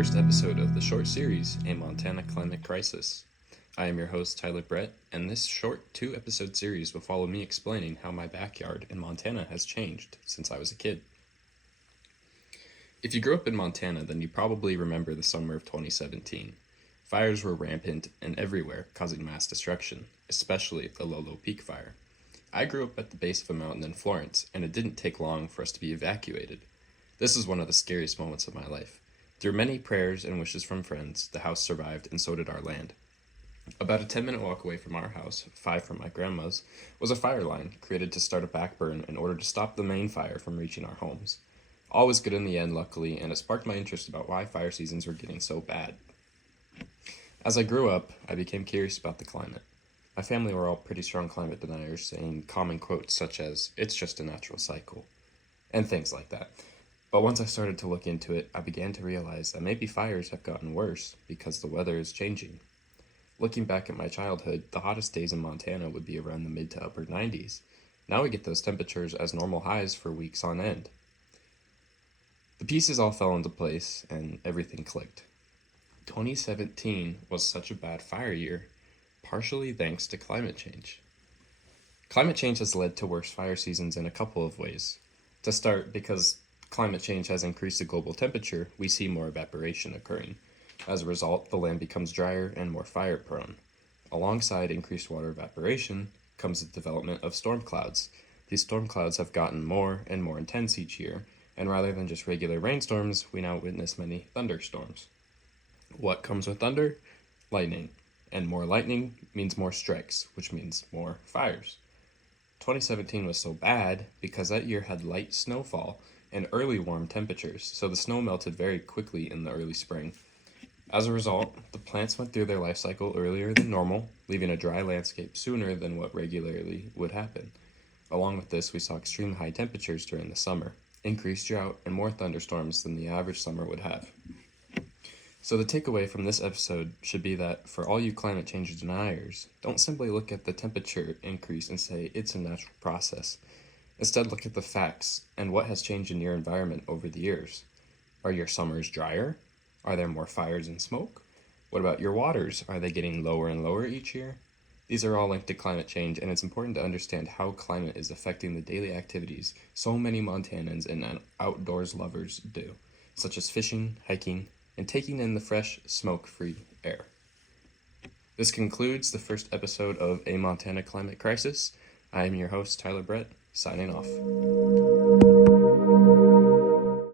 first episode of the short series, A Montana Climate Crisis. I am your host, Tyler Brett, and this short 2-episode series will follow me explaining how my backyard in Montana has changed since I was a kid. If you grew up in Montana, then you probably remember the summer of 2017. Fires were rampant and everywhere, causing mass destruction, especially the Lolo Peak fire. I grew up at the base of a mountain in Florence, and it didn't take long for us to be evacuated. This is one of the scariest moments of my life. Through many prayers and wishes from friends, the house survived and so did our land. About a 10-minute walk away from our house, 5 from my grandma's, was a fire line created to start a backburn in order to stop the main fire from reaching our homes. All was good in the end, luckily, and it sparked my interest about why fire seasons were getting so bad. As I grew up, I became curious about the climate. My family were all pretty strong climate deniers, saying common quotes such as, "It's just a natural cycle," and things like that. But once I started to look into it, I began to realize that maybe fires have gotten worse because the weather is changing. Looking back at my childhood, the hottest days in Montana would be around the mid to upper 90s. Now we get those temperatures as normal highs for weeks on end. The pieces all fell into place and everything clicked. 2017 was such a bad fire year, partially thanks to climate change. Climate change has led to worse fire seasons in a couple of ways. To start, because climate change has increased the global temperature, we see more evaporation occurring. As a result, the land becomes drier and more fire prone. Alongside increased water evaporation comes the development of storm clouds. These storm clouds have gotten more and more intense each year, and rather than just regular rainstorms, we now witness many thunderstorms. What comes with thunder? Lightning. And more lightning means more strikes, which means more fires. 2017 was so bad because that year had light snowfall and early warm temperatures, so the snow melted very quickly in the early spring. As a result, the plants went through their life cycle earlier than normal, leaving a dry landscape sooner than what regularly would happen. Along with this, we saw extreme high temperatures during the summer, increased drought, and more thunderstorms than the average summer would have. So the takeaway from this episode should be that for all you climate change deniers, don't simply look at the temperature increase and say it's a natural process. Instead, look at the facts and what has changed in your environment over the years. Are your summers drier? Are there more fires and smoke? What about your waters? Are they getting lower and lower each year? These are all linked to climate change, and it's important to understand how climate is affecting the daily activities so many Montanans and outdoors lovers do, such as fishing, hiking, and taking in the fresh, smoke-free air. This concludes the first episode of A Montana Climate Crisis. I am your host, Tyler Brett, signing off.